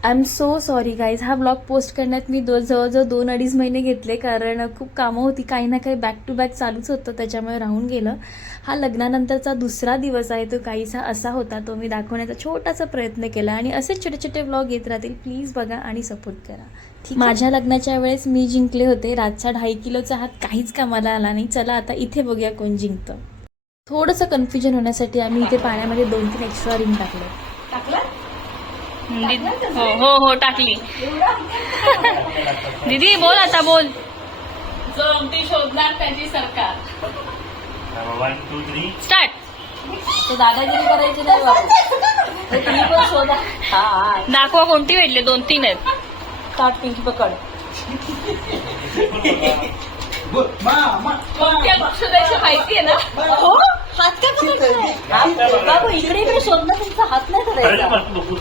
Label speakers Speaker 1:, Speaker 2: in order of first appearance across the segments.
Speaker 1: I am so sorry guys. हा blog post करण्यात मी जवळजवळ 2-2.5 महिने घेतले, कारण खूप कामं होती, काही ना काही बॅक टू बॅक चालूच होतं, त्याच्यामुळे राहून गेलं. हा लग्नानंतरचा दुसरा दिवस आहे, तो काहीसा असा होता, तो मी दाखवण्याचा छोटासा प्रयत्न केला. आणि असेच छोटे छोटे ब्लॉग येत राहतील. प्लीज बघा आणि सपोर्ट करा. ठीक. माझ्या लग्नाच्या वेळेस मी जिंकले होते. रातचा 2.5 किलोचा हात काहीच कामाला आला नाही. चला आता इथे बघूया कोण जिंकतं. थोडंसं कन्फ्युजन होण्यासाठी आम्ही इथे पाण्यामध्ये 2-3 एक्स्ट्रा रिंग टाकलं.
Speaker 2: हो हो हो टाकली. दीदी बोल आता बोल.
Speaker 3: जो अगदी शोधणार त्याची सरकार.
Speaker 4: 1 2 3
Speaker 2: स्टार्ट.
Speaker 3: तो दादागिरी करायची नाही बाबू. हे तुम्ही पण शोधा. हा
Speaker 2: दाखवा कोणती भेटले. 2-3 आहेत.
Speaker 3: स्टार्ट. पिंकी पकड. कोणत्या पक्षाची माहिती आहे ना. हो हात काय पकडताय बाबू. इकडे इकडे शोधणं, तुमचा हात नाही करायचा. बाबू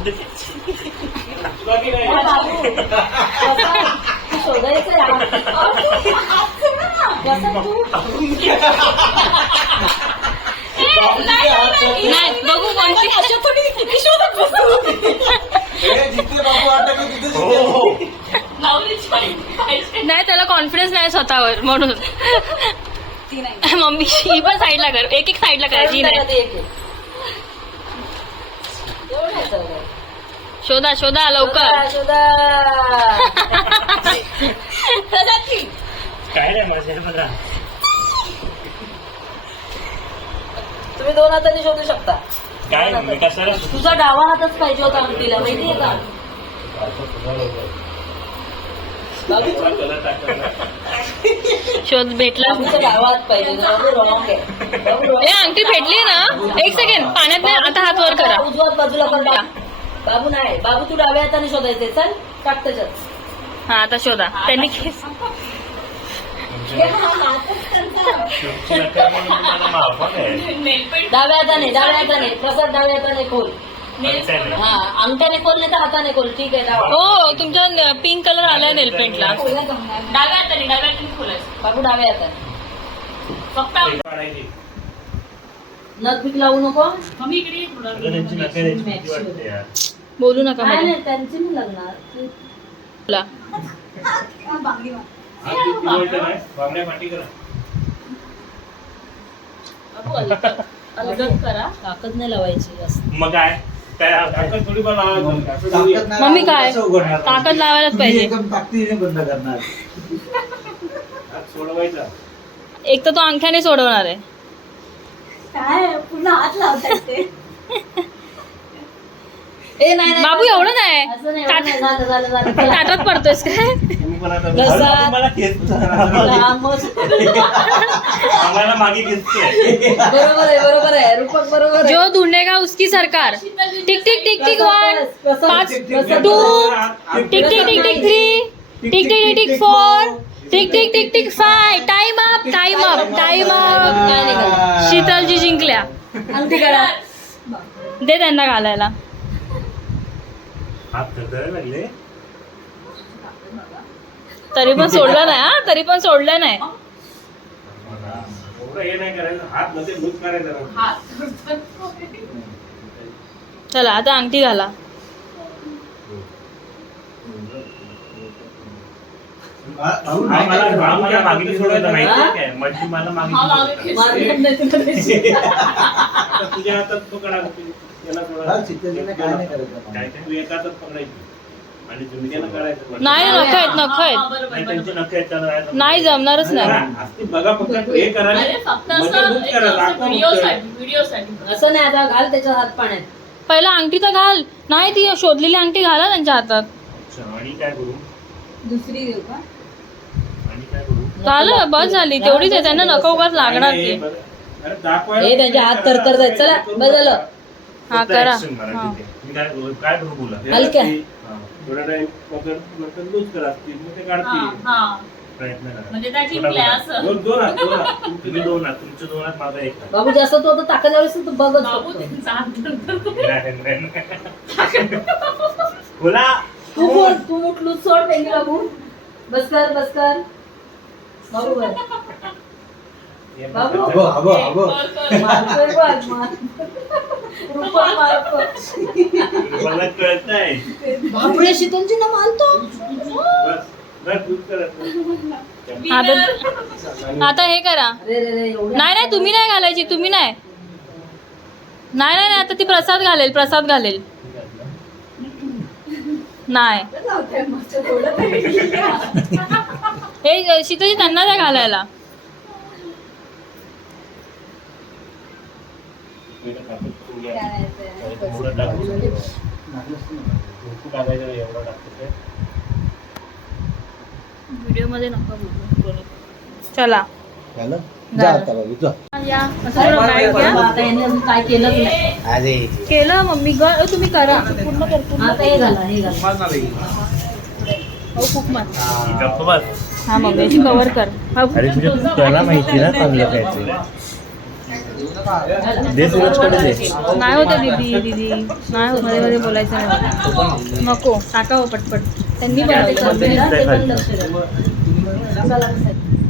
Speaker 3: तू शोधायचं
Speaker 2: नाही बघू कोणती. नाही त्याला कॉन्फिडन्स नाही स्वतःवर म्हणून. मम्मी ही पण साईडला कर. एक साईडला करायची नाही. शोधा शोधा लवकर.
Speaker 4: काय नाही मला
Speaker 3: तुम्ही 2 हातांनी शोधू शकता.
Speaker 4: काय मी कशाला
Speaker 3: तुझा डावा हातच पाहिजे होता अंगठीला, माहितीये का.
Speaker 2: शोध भेटला.
Speaker 3: तुझा डावा हात पाहिजे. रॉंग आहे.
Speaker 2: ए अंगठी भेटली ना. 1 सेकंड पाण्यात नाही. आता हात वर करा.
Speaker 3: उजव्या बाजूला पण बाबू नाही. बाबू तू डाव्या हाताने शोधायचे. चल टाक त्याच्यात.
Speaker 2: हा आता शोधा. त्यांनी
Speaker 3: डाव्या हाताने प्रसाद डाव्या हाताने खोल. हा अंगठ्याने खोल नाही तर हाताने खोल. ठीक आहे. डावा.
Speaker 2: हो तुमच्या पिंक कलर आलाय नेलपेंटला.
Speaker 3: डाव्या हाताने खोलायचं. बाबू डाव्या हाताने. फक्त नथ पीक लावू नको.
Speaker 4: त्यांची नका द्यायची भीती वाटते यार.
Speaker 2: बोलू नका
Speaker 3: काय
Speaker 2: मला.
Speaker 3: नाही त्यांची नाही लागणार.
Speaker 2: बोला.
Speaker 4: बांगड्या पाठी करा.
Speaker 3: अलगद करा. ताकद नाही लावायची जास्त.
Speaker 4: मग काय काय थोडी पण
Speaker 2: मम्मी काय ताकद लावायलाच पाहिजे.
Speaker 5: ताकदीने बंद करणार.
Speaker 4: सोडवायचा.
Speaker 2: एक तर तो अंगठ्याने सोडवणार आहे.
Speaker 3: काय पुन्हा हात लावतात ते. ए नाही नाही.
Speaker 2: बाबू एवढं नाही.
Speaker 3: असं नाही. एवढं नाही. झालं. चला.
Speaker 2: ताटात पडतोयस काय.
Speaker 4: तुम्ही पण आता
Speaker 3: घसा.
Speaker 4: तुम्हाला खेचतो.
Speaker 3: लांब मस्त.
Speaker 4: आम्हाला मागे खेचतोय.
Speaker 3: बरोबर आहे रूपक. बरोबर आहे.
Speaker 2: जो ढूंढेगा उसकी सरकार. Tick tick tick tick 1 5 2 tick tick tick tick 3 tick tick tick tick 4 tick tick tick tick 5. Time up. शीतलजी जिंकल्या.
Speaker 3: अंगठी काढा.
Speaker 2: दे त्यांना घालायला.
Speaker 4: हात थरथरायला लागले.
Speaker 2: तरी पण सोडलं नाही. हा तरी पण सोडलं नाही.
Speaker 4: एवढं हे नाही करायचं. हात मध्ये लूज करायचा.
Speaker 2: चला आता अंगठी घाला.
Speaker 4: मला मागे सोडायचं माहिती आहे काय. म्हणजे मला मागे
Speaker 3: मारणार नाही तुला देशी.
Speaker 4: तुझ्या हातात पकडा. याला सोडा.
Speaker 5: काय नाही करायचं.
Speaker 4: काय तू एका हातात पकडायची आणि तुम्ही त्याला काढायचं.
Speaker 2: नाही नख आहेत.
Speaker 4: नाही त्यांची नखे आहेत त्याला.
Speaker 2: नाही जमणारच नाही.
Speaker 4: असते बघा फक्त हे करा.
Speaker 3: असं नाही. आता घाल त्याच्या हात पाण्यात.
Speaker 2: पहिला अंगठी तर घाल. नाही ती शोधलेली अंगठी घाला त्यांच्या हातात.
Speaker 4: आणि काय करू.
Speaker 3: दुसरी देऊ का.
Speaker 4: आणि काय करू.
Speaker 2: झालं बस झाली तेवढीच आहे. त्यांना नका उगाच लागणार ती.
Speaker 4: अरे दाखवायला.
Speaker 3: हे त्यांचे हात थरथर जायचं. चला बस झालं.
Speaker 2: हा करा.
Speaker 4: मी काय करू बोला.
Speaker 3: हलक्या.
Speaker 4: थोडा टाइम पकड लूज करा. मग ते काढतील. प्रयत्न करा.
Speaker 3: म्हणजे त्या जिंकल्या असं.
Speaker 4: दोन हात तुम्ही 2 हात. तुमचे 2 हात माझा 1 हात.
Speaker 3: बाबू जास्त तो ताकद लावलीस तू बघत
Speaker 4: बोला.
Speaker 3: तू बोल. तू उठलूच सोड. पेंगी बाबू बस कर. बाबू बस. बाबू
Speaker 5: अबो
Speaker 3: मारतोय बघ.
Speaker 4: मला कळत नाही.
Speaker 3: बापरे शीतलजी ना मानतो.
Speaker 4: बस बस दूध करत
Speaker 2: आता हे करा.
Speaker 3: अरे रे रे एवढं
Speaker 2: नाही नाही तुम्ही नाही घालायची, तुम्ही नाही. नाही नाही नाही, आता ती प्रसाद घालेल, प्रसाद घालेल. नाही हे शीतलजी त्यांना द्या घालायला. व्हिडिओ मध्ये नका बोलू. चला
Speaker 5: झालं? जा आता बाबू जा.
Speaker 2: या असं थोडं बॅग घ्या.
Speaker 3: आता याने अजून काय केलंच नाही.
Speaker 5: अरे
Speaker 2: केलं मम्मी तुम्ही करा पूर्ण करतो.
Speaker 3: आता हे झालं हे झालं.
Speaker 2: हो खूप मत.
Speaker 4: गप्प बस.
Speaker 2: हा मम्मी याची कव्हर कर. हा,
Speaker 4: अरे तुला माहिती ना चांगलं खायचं. दे सूरजकडे दे.
Speaker 2: नाही होते दीदी नाही होत. मध्ये मध्ये बोलायचं नाही. नको टाका हो पटपट. त्यांनी बनवते.
Speaker 3: ते पण लक्ष द्या.